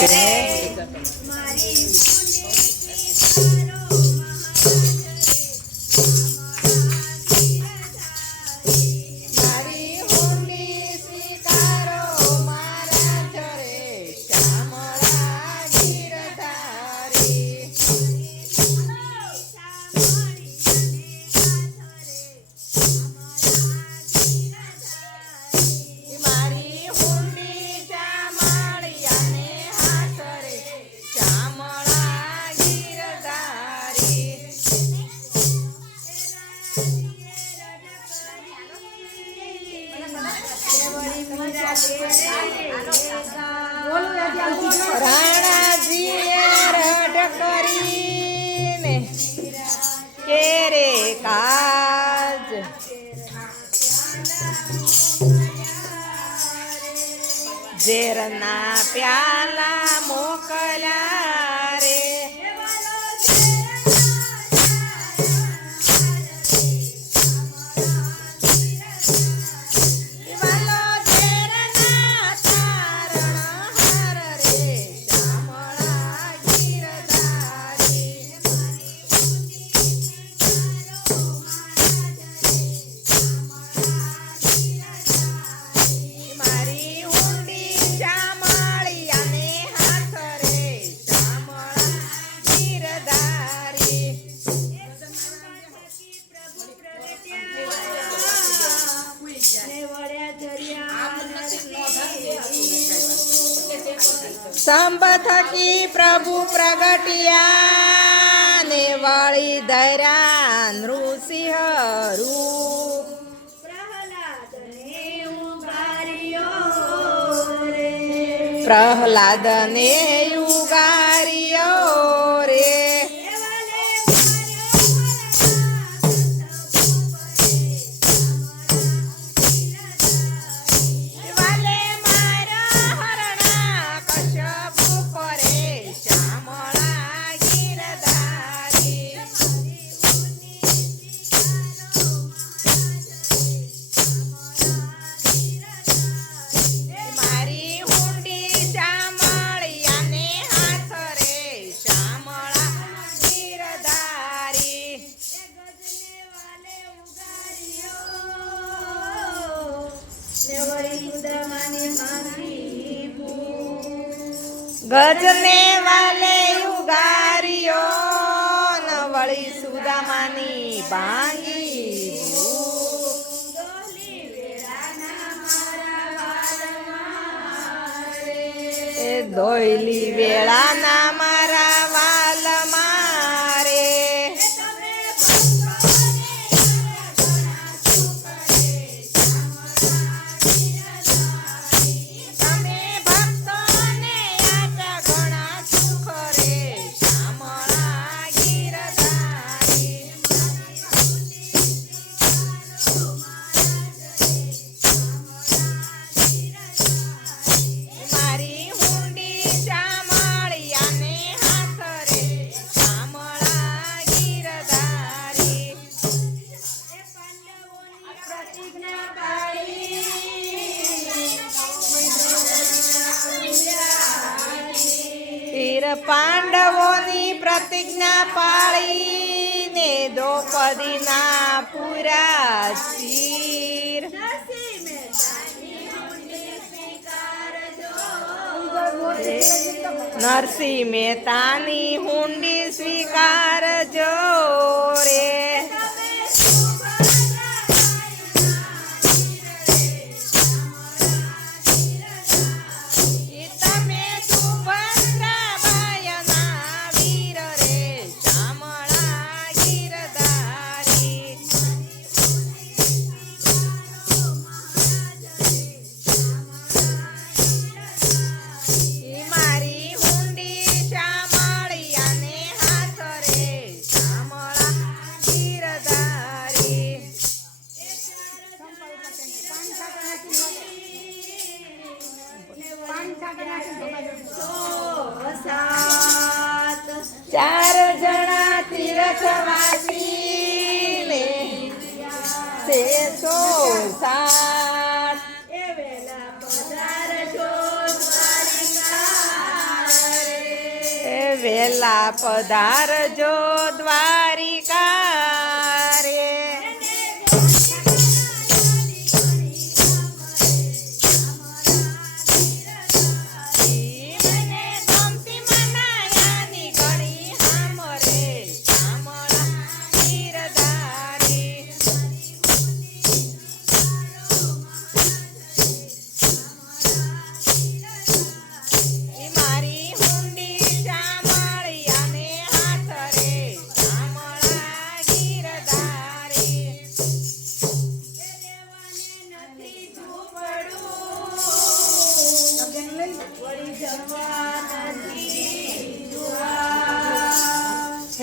છે રાણાજીએ રડ કરીને કેરે કાજ ઝેરના પ્યાલા મોકલ્યા રે સંભ થકી પ્રભુ પ્રગટ્યા ને વળી ધર્યા નૃસિંહ રૂપ પ્રહલાદને યુગાર્યો રે ગજને વાલે યુગાર્યો ન વળી સુદામાની ભાંગી દોયલી વેળાના મારા વાલ મારે પાંડવોની પ્રતિજ્ઞા પાળીને દ્રૌપદીના પૂરા ચીર નરસિંહ મહેતાની હુંડી સ્વીકારજો રે ચાર જણા તીર્થવાસી ને 660 એ વેલા પધારજો દ્વારિકા વેલા પધારજો દ્વારિકા રે.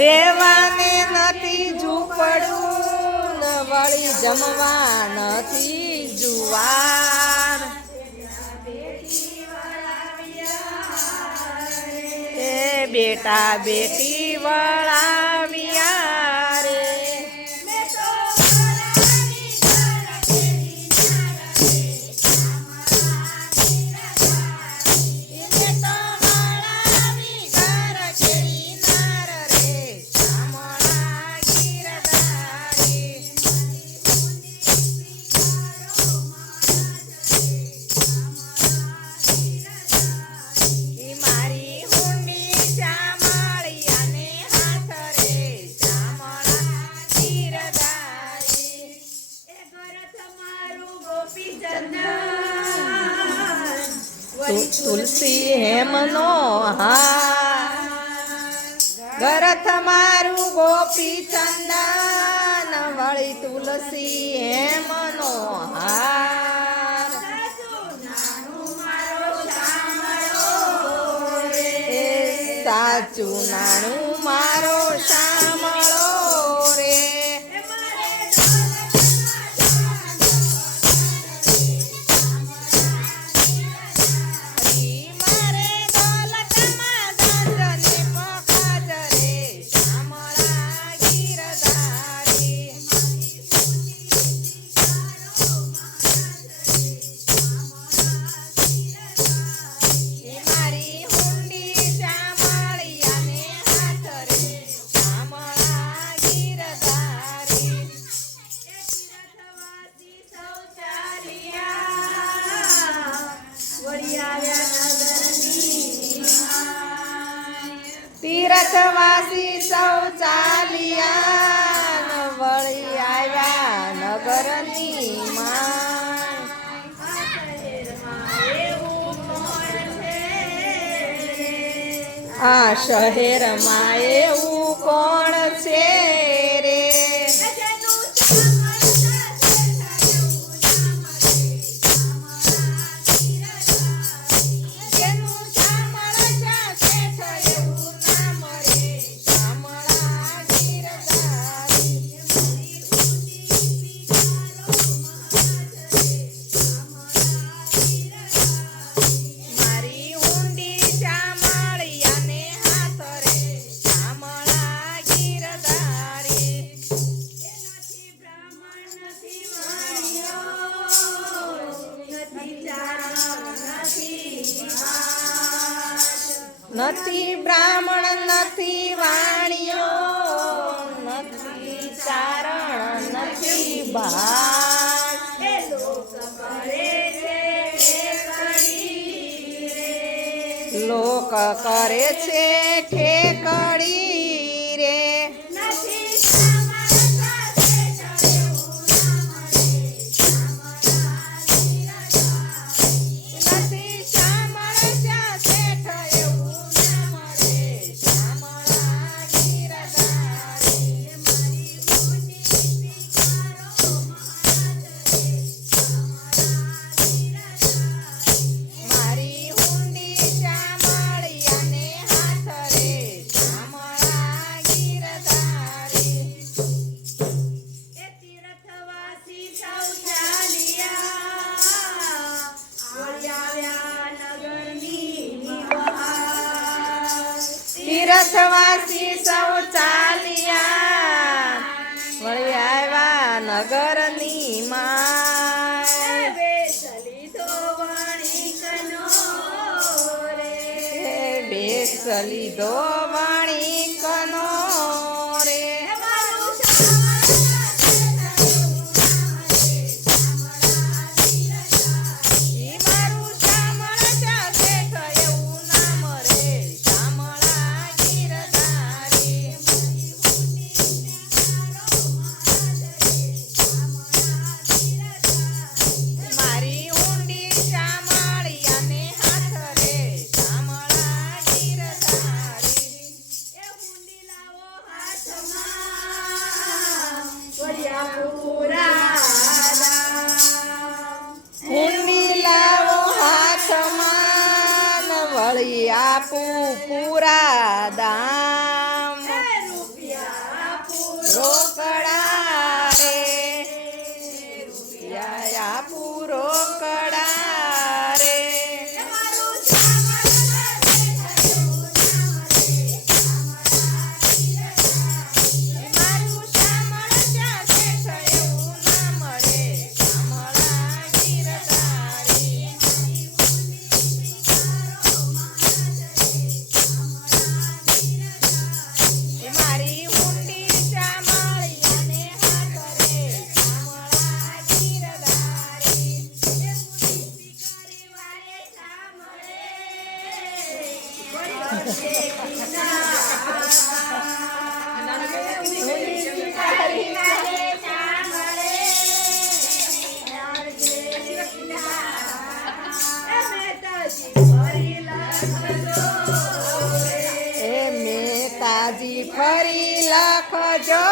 રેવાને નથી ઝૂંપડું ને વળી જમવા નથી જુવાર. એ બેટા બેટી વળાવ્યા રે. તુલસી હેમનો હાર ગરથ મારું ગોપી ચંદન વળી તુલસી હેમનો હાર. સાચું નાણું મારો શામળો રે. તીરથવાસી સૌ ચાલિયા વળી આવ્યા નગરની માય. આ શહેરમાં એવું કોણ છે રે. નથી બ્રાહ્મણ નથી વાણિયો નથી ચારણ નથી ભાટ. લોક કરે છે ઠેકડી રે. તીરથવાસી સૌ ચાલિયા વળી આવ્યા નગરની માય. પેસ લીધો વણિકનો રે ઈ મારું શામળ ચાસે એવું નામ રે શામળા ગીરધારી મારી ઊંડી શામળિયાને હાથ રે શામળા ગીરધારી એ હુંડી લાવો હાથમાં વળ્યા પૂરા ઊંડી લાવો હાથમાં વળી આપું પૂરા દામ રૂપિયા રોકડા રે રૂપિયા આપું રોકડા રે મારું મારું શામળ ચાસે એવું નામ રે શામળા ગીરધારી મારી ઊંડી શામળિયાને હાથ રે શામળા ગીરધારી એ મહેતાજી ફરી લખજો